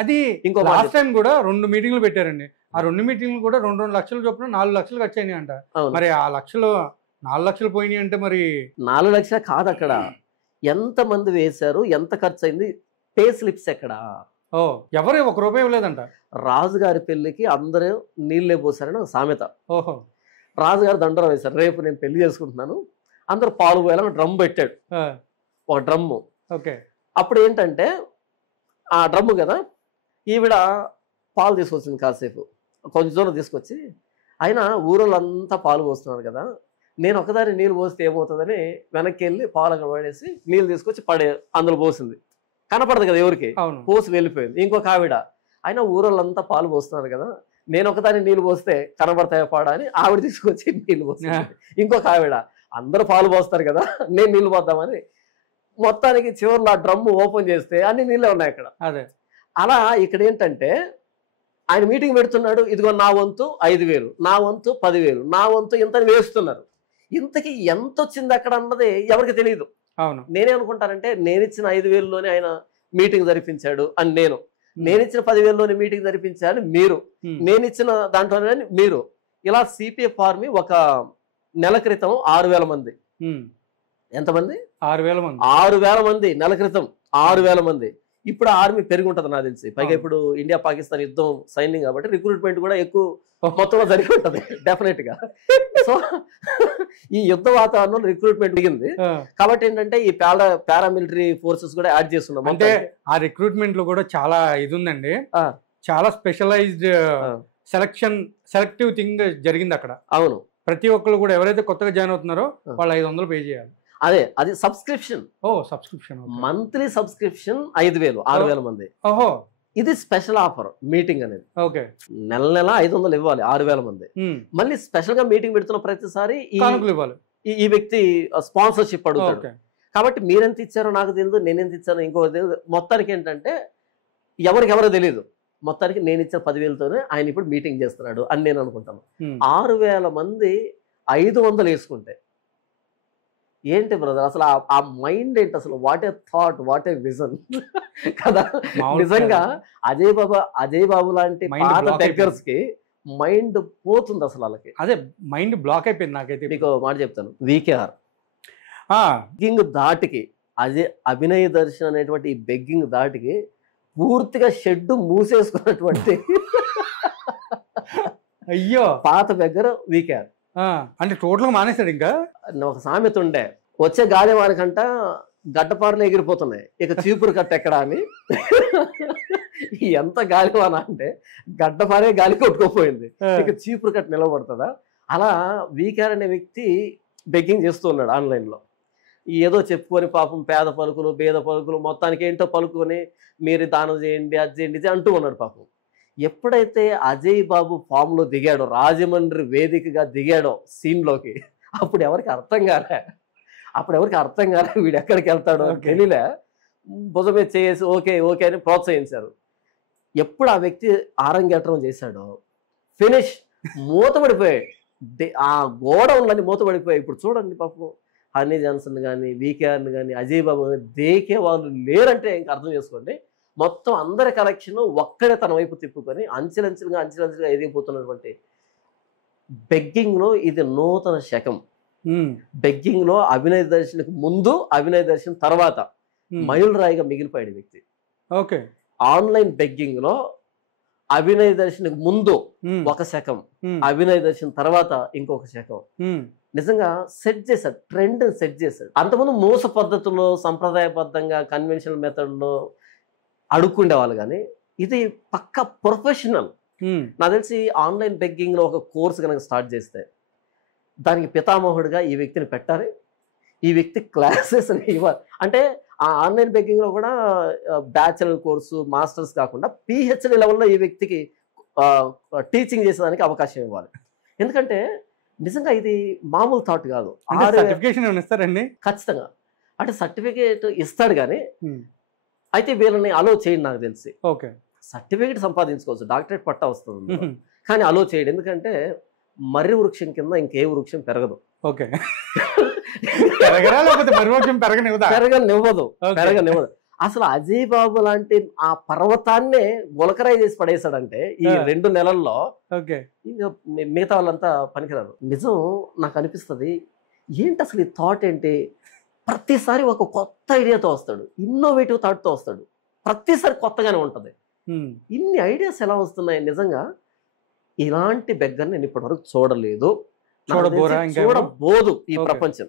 అది ఇంకో last time కూడా 2 మీటింగ్లు పెట్టారండి. ఆ 2 మీటింగ్లు కూడా 2 లక్షలు చొప్పున 4 లక్షలు ఖర్చు అయినాయి అంట. మరి ఆ లక్షలు 4 లక్షలు పోయినాయి అంటే మరి 4 లక్షలు కాదు, అక్కడ ఎంత మంది వేశారు, ఎంత ఖర్చు అయింది, పే స్లిప్స్ ఎక్కడ? ఎవరు 1 రూపాయి ఇవ్వలేదంట. రాజుగారి పెళ్లికి అందరూ నీళ్ళే పోసారని ఒక సామెత. ఓహో. రాజుగారు దండలు వేశారు, రేపు నేను పెళ్లి చేసుకుంటున్నాను, అందరూ పాలు పోయాలని డ్రమ్ పెట్టాడు, ఒక డ్రమ్ము. ఓకే. అప్పుడు ఏంటంటే ఆ డ్రమ్ము కదా, ఈవిడ పాలు తీసుకొచ్చింది, కాసేపు కొంచెం దూరం తీసుకొచ్చి, అయినా ఊరోళ్ళంతా పాలు పోస్తున్నారు కదా, నేను ఒకదారి నీళ్ళు పోస్తే ఏమవుతుందని వెనక్కి వెళ్ళి పాలు అక్కడ పడేసి నీళ్ళు తీసుకొచ్చి అందులో పోసింది. కనపడదు కదా ఎవరికి, పోసి వెళ్ళిపోయింది. ఇంకొక ఆవిడ, అయినా ఊరోళ్ళంతా పాలు పోస్తున్నారు కదా, నేను ఒకదాని నీళ్ళు పోస్తే కనబడతాయో పాడా అని ఆవిడ తీసుకొచ్చి నీళ్ళు పోస్తుంది. ఇంకొక ఆవిడ, అందరూ పాలు పోస్తారు కదా, నేను నీళ్ళు పోద్దామని మొత్తానికి చివరిలో ఆ డ్రమ్ము ఓపెన్ చేస్తే అన్ని నీళ్ళే ఉన్నాయి అక్కడ. అలా ఇక్కడ ఏంటంటే ఆయన మీటింగ్ పెడుతున్నాడు, ఇదిగో నా వంతు 5,000, నా వంతు 10,000, నా వంతు ఇంతని వేస్తున్నారు. ఇంతకి ఎంత వచ్చింది అక్కడ అన్నది ఎవరికి తెలియదు. నేనే అనుకుంటానంటే నేనిచ్చిన 5,000లోనే ఆయన మీటింగ్ జరిపించాడు అని నేనిచ్చిన 10,000లోనే మీటింగ్ జరిపించాను మీరు, నేనిచ్చిన దాంట్లోనే మీరు. ఇలా సిపిఎఫ్ ఆర్మీ ఒక నెల క్రితం 6,000 మంది. ఎంతమంది? 6,000 మంది. 6,000 మంది నెల క్రితం, 6,000 మంది. ఇప్పుడు ఆర్మీ పెరిగి ఉంటుంది నాకు తెలిసి. పైగా ఇప్పుడు ఇండియా పాకిస్తాన్ యుద్ధం సైన్యం కాబట్టి రిక్రూట్మెంట్ కూడా ఎక్కువ మొత్తంలో జరిగి ఉంటుంది డెఫినెట్ గా. సో ఈ యుద్ధ వాతావరణంలో రిక్రూట్మెంట్ దిగింది కాబట్టి ఏంటంటే ఈ పారామిలిటరీ ఫోర్సెస్ కూడా యాడ్ చేస్తున్నాం. అంటే ఆ రిక్రూట్మెంట్ లో కూడా చాలా ఇది ఉందండి, చాలా స్పెషలైజ్డ్ సెలెక్టివ్ థింగ్ జరిగింది అక్కడ. అవును, ప్రతి ఒక్కరు కూడా ఎవరైతే కొత్తగా జాయిన్ అవుతున్నారో వాళ్ళు 500 పే చేయాలి. అది సబ్స్క్రిప్షన్. సబ్స్క్రిప్షన్, మంత్లీ సబ్స్క్రిప్షన్ 5,000, 6,000 మంది. ఇది స్పెషల్ ఆఫర్ మీటింగ్ అనేది. నెల 500 ఇవ్వాలి 6,000 మంది. మళ్ళీ స్పెషల్ గా మీటింగ్ పెడుతున్న ప్రతిసారి ఈ వ్యక్తి స్పాన్సర్షిప్ అడుగుతాడు. కాబట్టి మీరెంత ఇచ్చారో నాకు తెలియదు, నేనెంత ఇచ్చానో ఇంకో తెలియదు. మొత్తానికి ఏంటంటే ఎవరికెవరో తెలియదు, మొత్తానికి నేను ఇచ్చిన 10,000తోనే ఆయన ఇప్పుడు మీటింగ్ చేస్తున్నాడు అని నేను అనుకుంటాను. 6,000 మంది 500 వేసుకుంటే ఏంటి బ్రదర్ అసలు ఆ మైండ్ ఏంటి అసలు? What a thought, what a vision కదా. నిజంగా అజయ్ బాబు లాంటి పాత బెగ్గర్స్ కి మైండ్ పోతుంది అసలు. వాళ్ళకి అదే మైండ్ బ్లాక్ అయిపోయింది. నాకైతే మీకు మాట చెప్తాను, వీకేఆర్ బెగ్గింగ్ దాటికి అభినయ దర్శన్ అనేటువంటి ఈ బెగ్గింగ్ దాటికి పూర్తిగా షెడ్ మూసేసుకున్నటువంటి అయ్యో పాత బెగ్గర్ వీకేఆర్. అంటే టోటల్ మానేశాడు. ఇంకా ఒక సామెత ఉండే, వచ్చే గాలి వారికంట గడ్డపారులు ఎగిరిపోతున్నాయి, ఇక చీపురు కట్ట ఎక్కడా అని. ఎంత గాలివాన అంటే గడ్డపారే గాలి కొట్టుకోపోయింది, ఇక చీపురు కట్ట నిలబడుతుందా? అలా వీకేఆర్ అనే వ్యక్తి బెగ్గింగ్ చేస్తూ ఉన్నాడు ఆన్లైన్లో. ఏదో చెప్పుకొని పాపం పేద పలుకులు పేద పలుకులు మొత్తానికి ఏంటో పలుకుని మీరు దానం చేయండి, అది చేయండి, ఇది అంటూ ఉన్నాడు పాపం. ఎప్పుడైతే అజయ్ బాబు ఫామ్లో దిగాడో, రాజమండ్రి వేదికగా దిగాడో సీన్లోకి, అప్పుడు ఎవరికి అర్థం కాలే వీడు ఎక్కడికి వెళ్తాడో తెలియలే. భుజమే చేసి ఓకే ఓకే అని ప్రోత్సహించారు. ఎప్పుడు ఆ వ్యక్తి ఆరంగేట్రం చేశాడో ఫినిష్, మూతపడిపోయాయి ఆ గోడౌన్లన్నీ, మూతపడిపోయాయి. ఇప్పుడు చూడండి పాపం హనీ జాన్సన్ కానీ వీకేఆర్ని కానీ అజయ్ బాబు కానీ దేకే వాళ్ళు లేరంటే ఇంకా అర్థం చేసుకోండి. మొత్తం అందరి కలెక్షన్ ఒక్కడే తన వైపు తిప్పుకొని అంచెలంచెలుగా ఎదిగిపోతున్నటువంటి బెగ్గింగ్లో ఇది నూతన శకం. బెగ్గింగ్లో అభినయ దర్శన్కి ముందు, అభినయ దర్శన్ తర్వాత మైలురాయిగా మిగిలిపోయాడు వ్యక్తి. ఓకే. ఆన్లైన్ బెగ్గింగ్లో అభినయ దర్శన్కి ముందు ఒక శకం, అభినయ దర్శన్ తర్వాత ఇంకొక శకం. నిజంగా సెట్ చేశాడు, ట్రెండ్ సెట్ చేశాడు. అంతకుముందు మోస పద్ధతుల్లో సంప్రదాయబద్ధంగా కన్వెన్షనల్ మెథడ్లో అడుక్కుండే వాళ్ళు, కానీ ఇది పక్కా ప్రొఫెషనల్. నాకు తెలిసి ఆన్లైన్ బెగ్గింగ్లో ఒక కోర్స్ కనుక స్టార్ట్ చేస్తే దానికి పితామహుడిగా ఈ వ్యక్తిని పెట్టాలి, ఈ వ్యక్తి క్లాసెస్ ఇవ్వాలి. అంటే ఆ ఆన్లైన్ బెగ్గింగ్లో కూడా బ్యాచిలర్ కోర్సు, మాస్టర్స్ కాకుండా పిహెచ్డి లెవెల్లో ఈ వ్యక్తికి టీచింగ్ చేసేదానికి అవకాశం ఇవ్వాలి. ఎందుకంటే నిజంగా ఇది మామూలు థాట్ కాదు. సర్టిఫికేషన్ ఇస్తారండి ఖచ్చితంగా, అంటే సర్టిఫికేట్ ఇస్తాడు కానీ అయితే వీళ్ళని అలో చేయండి. నాకు తెలిసి ఓకే సర్టిఫికేట్ సంపాదించుకోవచ్చు, డాక్టరేట్ పట్టా వస్తుంది, కానీ అలో చేయడు. ఎందుకంటే మర్రి వృక్షం కింద ఇంకే వృక్షం పెరగదు. ఓకే. పెరగనివ్వదు. అసలు అజయ్ బాబు లాంటి ఆ పర్వతాన్నే గులకరాయి చేసి పడేశాడంటే ఈ 2 నెలల్లో మిగతా వాళ్ళంతా పనికిరారు. నిజం నాకు అనిపిస్తుంది, ఏంటి అసలు ఈ థాట్ ఏంటి? ప్రతిసారి ఒక కొత్త ఐడియాతో వస్తాడు, ఇన్నోవేటివ్ థాట్తో వస్తాడు, ప్రతిసారి కొత్తగానే ఉంటుంది. ఇన్ని ఐడియాస్ ఎలా వస్తున్నాయి? నిజంగా ఇలాంటి బెగ్గర్ నేను ఇప్పటి వరకు చూడలేదు, చూడబోదు ఈ ప్రపంచం.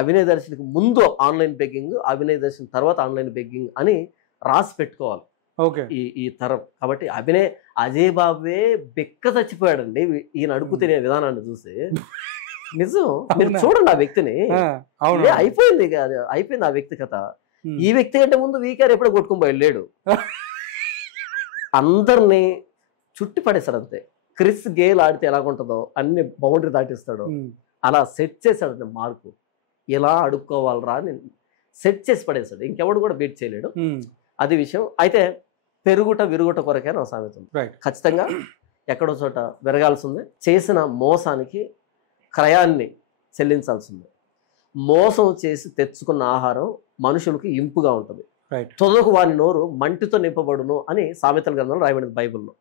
అభినయ్ దర్శన్కి ముందు ఆన్లైన్ బెగ్గింగ్, అభినయ్ దర్శన్ తర్వాత ఆన్లైన్ బెగ్గింగ్ అని రాసి పెట్టుకోవాలి ఈ తరం. కాబట్టి అజయ్ బాబే బెక్క చచ్చిపోయాడండి ఈయన అడుగు తినే విధానాన్ని చూసి. నిజం, మీరు చూడండి ఆ వ్యక్తిని, అయిపోయింది అయిపోయింది ఆ వ్యక్తి కథ. ఈ వ్యక్తి కంటే ముందు వీకేఆర్ ఎప్పుడో కొట్టుకుని పోయాడు, అందరినీ చుట్టి పడేశాడు అంతే. క్రిస్ గేల్ ఆడితే ఎలాగుంటుందో అన్ని బౌండరీ దాటిస్తాడు, అలా సెట్ చేశాడు మార్కు. ఎలా అడుక్కోవాలరా అని సెట్ చేసి పడేశాడు, ఇంకెవడు కూడా బీట్ చేయలేడు. అది విషయం. అయితే పెరుగుట విరుగుట కొరకే నా సామెత ఉంది. ఖచ్చితంగా ఎక్కడో చోట విరగాల్సిందే. చేసిన మోసానికి క్రయాన్ని చెల్లించాల్సిందే. మోసం చేసి తెచ్చుకున్న ఆహారం మనుషులకు ఇంపుగా ఉంటుంది. తొదకు వాని నోరు మంటితో నింపబడును అని సామెతల గ్రంథంలో రాయబడింది బైబిల్లో.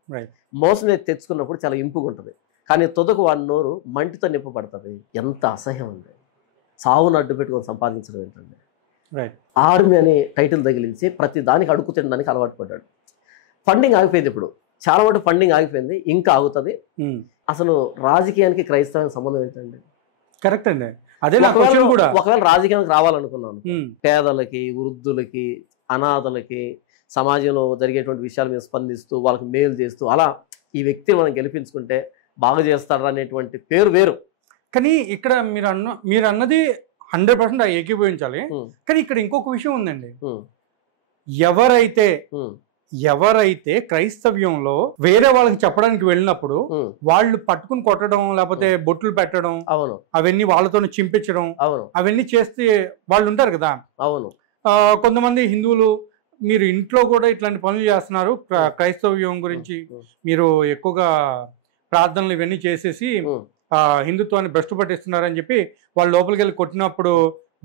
మోసం తెచ్చుకున్నప్పుడు చాలా ఇంపుగా ఉంటుంది, కానీ తొదకు వాని నోరు మంటితో నింపబడుతుంది. ఎంత అసహ్యం ఉంది! సావును అడ్డు పెట్టుకొని సంపాదించడం ఏంటంటే, ఆర్మీ అనే టైటిల్ తగిలించి ప్రతి దానికి అడుగు తినడానికి అలవాటు పడ్డాడు. ఫండింగ్ ఆగిపోయింది, ఇప్పుడు చాలా మటుకు ఫండింగ్ ఆగిపోయింది, ఇంకా ఆగుతుంది. అసలు రాజకీయానికి క్రైస్తవానికి సంబంధం ఏంటండి? కరెక్ట్ అండి. ఒకవేళ రాజకీయానికి రావాలనుకున్నాను, పేదలకి, వృద్ధులకి, అనాథలకి, సమాజంలో జరిగేటువంటి విషయాల మీద స్పందిస్తూ వాళ్ళకి మేలు చేస్తూ అలా ఈ వ్యక్తిని మనం గెలిపించుకుంటే బాగా చేస్తారా అనేటువంటి పేరు వేరు. కానీ ఇక్కడ మీరు అన్నది 100% ఏకీభవించాలి. కానీ ఇక్కడ ఇంకొక విషయం ఉందండి. ఎవరైతే క్రైస్తవ్యంలో వేరే వాళ్ళకి చెప్పడానికి వెళ్ళినప్పుడు వాళ్ళు పట్టుకుని కొట్టడం, లేకపోతే బొట్లు పెట్టడం, అవన్నీ వాళ్ళతో చింపించడం, అవన్నీ చేస్తే వాళ్ళు ఉంటారు కదా. కొంతమంది హిందువులు మీరు ఇంట్లో కూడా ఇట్లాంటి పనులు చేస్తున్నారు, క్రైస్తవ్యం గురించి మీరు ఎక్కువగా ప్రార్థనలు ఇవన్నీ చేసేసి హిందుత్వాన్ని భ్రష్టు పట్టిస్తున్నారని చెప్పి వాళ్ళు లోపలికి వెళ్ళి కొట్టినప్పుడు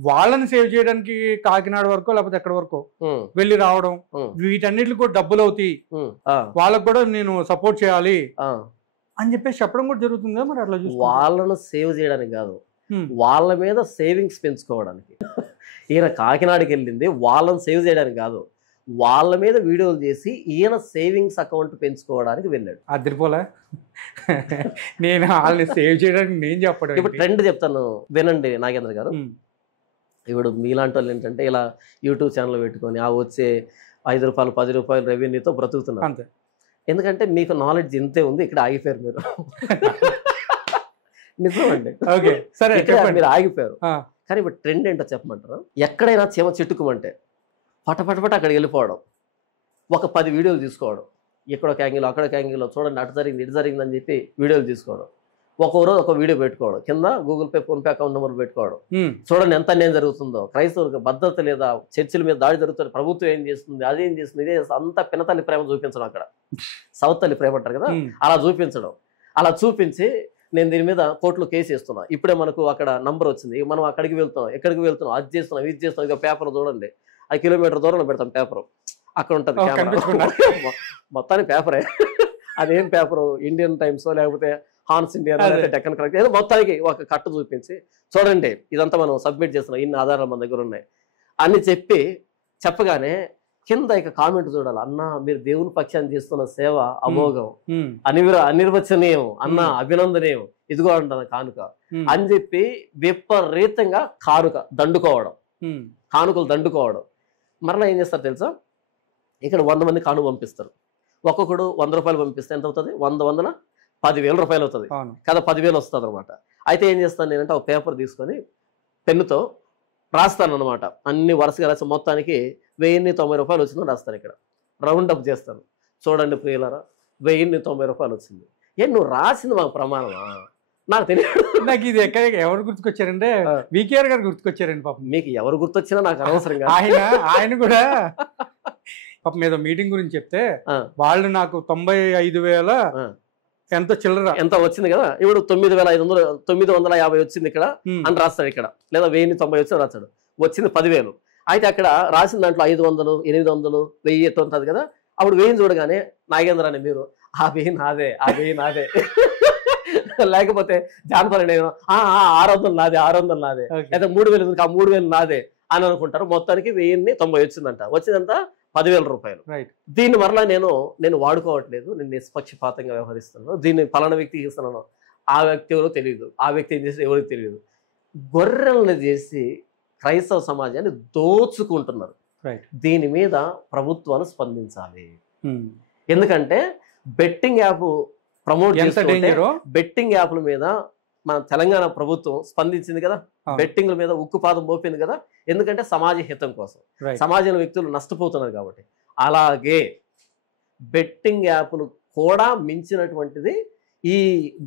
వాళ్ళని సేవ్ చేయడానికి కాకినాడ వరకు లేకపోతే ఎక్కడి వరకు వెళ్ళి రావడం, వీటన్నిటికి కూడా డబ్బులు అవుతాయి, వాళ్ళకు కూడా నేను సపోర్ట్ చేయాలి అని చెప్పేసి చెప్పడం కూడా జరుగుతుంది. మరి అట్లా వాళ్ళను సేవ్ చేయడానికి కాదు, వాళ్ళ మీద సేవింగ్స్ పెంచుకోవడానికి. ఈయన కాకినాడకి వెళ్ళింది వాళ్ళని సేవ్ చేయడానికి కాదు, వాళ్ళ మీద వీడియోలు చేసి ఈయన సేవింగ్స్ అకౌంట్ పెంచుకోవడానికి వెళ్ళాడు. అదిరిపోలే, నేను వాళ్ళని సేవ్ చేయడానికి నేను చెప్పడం. ఇప్పుడు ట్రెండ్ చెప్తాను వినండి నాగేంద్ర గారు. ఇప్పుడు మీలాంటి వాళ్ళు ఏంటంటే ఇలా యూట్యూబ్ ఛానల్ పెట్టుకొని ఆ వచ్చే 5 రూపాయలు 10 రూపాయలు రెవెన్యూతో బ్రతుకుతున్నారు అంతే. ఎందుకంటే మీకు నాలెడ్జ్ ఇంతే ఉంది, ఇక్కడ ఆగిపోయారు మీరు. నిజమండి, మీరు ఆగిపోయారు. కానీ ఇప్పుడు ట్రెండ్ ఏంటో చెప్పమంటారా? ఎక్కడైనా చీమ చిట్టుకోమంటే పటపటపట అక్కడికి వెళ్ళిపోవడం, ఒక 10 వీడియోలు తీసుకోవడం, ఎక్కడొక యాంగిల్ అక్కడొక యాంగిల్లో చూడండి అటు జరిగింది ఇటు జరిగిందని చెప్పి వీడియోలు తీసుకోవడం, ఒక్కో రోజు ఒక వీడియో పెట్టుకోవడం, కింద Google pay phone pay account number పెట్టుకోవడం, చూడండి ఎంత అన్యాయం జరుగుతుందో, క్రైస్తవులకు భద్రత లేదా, చర్చిల మీద దాడి జరుగుతుంది, ప్రభుత్వం ఏం చేస్తుంది, అదేం చేస్తుంది, ఇదే అంతా పినతల్లి ప్రేమ చూపించడం, అక్కడ సౌత్ తల్లి ప్రేమ అంటారు కదా, అలా చూపించడం. అలా చూపించి నేను దీని మీద కోర్టులో కేసు వేస్తున్నా, ఇప్పుడే మనకు అక్కడ నంబర్ వచ్చింది, మనం అక్కడికి వెళ్తున్నాం, ఎక్కడికి వెళ్తున్నాం, అది చేస్తున్నాం ఇది చేస్తున్నాం, ఇక పేపర్ చూడండి, 5 కిలోమీటర్ దూరంలో పెడతాం పేపర్, అక్కడ ఉంటుంది మొత్తానికి పేపరే. అదేం పేపరు, ఇండియన్ టైమ్స్ లేకపోతే హాన్స్ ఇండియా డెక్కన్ కరెక్ట్ ఏదో మొత్తానికి ఒక కట్టు చూపించి చూడండి ఇదంతా మనం సబ్మిట్ చేస్తున్నాం, ఇన్ని ఆధారాలు మన దగ్గర ఉన్నాయి అని చెప్పగానే కింద ఇక కామెంట్ చూడాలి, అన్న మీరు దేవుని పక్షాన్ని చేస్తున్న సేవ అమోఘం, అనిర్వచనీయం, అన్న అభినందనీయం, ఇదిగో అంటాను కానుక అని చెప్పి విపరీతంగా దండుకోవడం, కానుకలు దండుకోవడం. మరలా ఏం చేస్తారు తెలుసా, ఇక్కడ 100 మంది కానుక పంపిస్తారు, ఒక్కొక్కడు 100 రూపాయలు పంపిస్తే ఎంత అవుతుంది, 100 10,000 రూపాయలు అవుతుంది కదా, 10,000 వస్తుంది అనమాట. అయితే ఏం చేస్తాను నేనంటే ఒక పేపర్ తీసుకొని పెన్నుతో రాస్తాను అనమాట, అన్ని వరుసగా రాసి మొత్తానికి 1090 రూపాయలు వచ్చిందని రాస్తాను. ఇక్కడ రౌండ్ అప్ చేస్తాను, చూడండి ప్రియులారా 1090 రూపాయలు వచ్చింది. నువ్వు రాసింది మాకు ప్రమాణమా? నాకు తెలియదు. నాకు ఇది ఎవరు గుర్తుకొచ్చారంటే వికేఆర్ గారు గుర్తుకొచ్చారండి. పాపం మీకు ఎవరు గుర్తొచ్చినా నాకు అనవసరం. ఆయన కూడా పాపం మీద మీటింగ్ గురించి చెప్తే వాళ్ళు నాకు 95,000 ఎంత చిల్లర ఎంత వచ్చింది కదా, ఇప్పుడు 9,500 950 వచ్చింది ఇక్కడ అని రాస్తాడు ఇక్కడ, లేదా 1090 వచ్చి రాస్తాడు, వచ్చింది 10,000. అయితే అక్కడ రాసిన దాంట్లో 500, 800, 1000 ఎట్లా ఉంటుంది కదా. అప్పుడు 1000 చూడగానే నాగేంద్ర అని మీరు ఆ 1000 నాదే, ఆ 1000 నాదే. లేకపోతే జానపద నేను 600 నాదే, 600 నాదే, లేదా 3000 ఆ 3000 నాదే అని అనుకుంటారు. మొత్తానికి 1090 వచ్చిందంట. వచ్చిందంతా 10,000 రూపాయలు. దీన్ని మరలా నేను వాడుకోవట్లేదు, నేను నిష్పక్షపాతంగా వ్యవహరిస్తున్నాను, దీన్ని పలానా వ్యక్తికి ఇస్తున్నాను, ఆ వ్యక్తి ఎవరో తెలియదు, ఆ వ్యక్తి ఏం చేసి ఎవరికి తెలియదు. గొర్రెలను చేసి క్రైస్తవ సమాజాన్ని దోచుకుంటున్నారు. దీని మీద ప్రభుత్వాలు స్పందించాలి. ఎందుకంటే బెట్టింగ్ యాప్ ప్రమోట్ చేస్తుంటే బెట్టింగ్ యాప్ల మీద మన తెలంగాణ ప్రభుత్వం స్పందించింది కదా, బెట్టింగ్ల మీద ఉక్కుపాదం మోపింది కదా. ఎందుకంటే సమాజ హితం కోసం, సమాజంలో వ్యక్తులు నష్టపోతున్నారు కాబట్టి. అలాగే బెట్టింగ్ యాప్లు కూడా మించినటువంటిది ఈ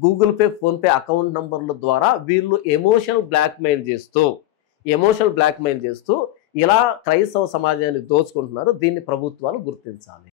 గూగుల్ పే, ఫోన్పే అకౌంట్ నంబర్ల ద్వారా వీళ్ళు ఎమోషనల్ బ్లాక్మెయిల్ చేస్తూ ఇలా క్రైస్తవ సమాజాన్ని దోచుకుంటున్నారు. దీన్ని ప్రభుత్వాలు గుర్తించాలి.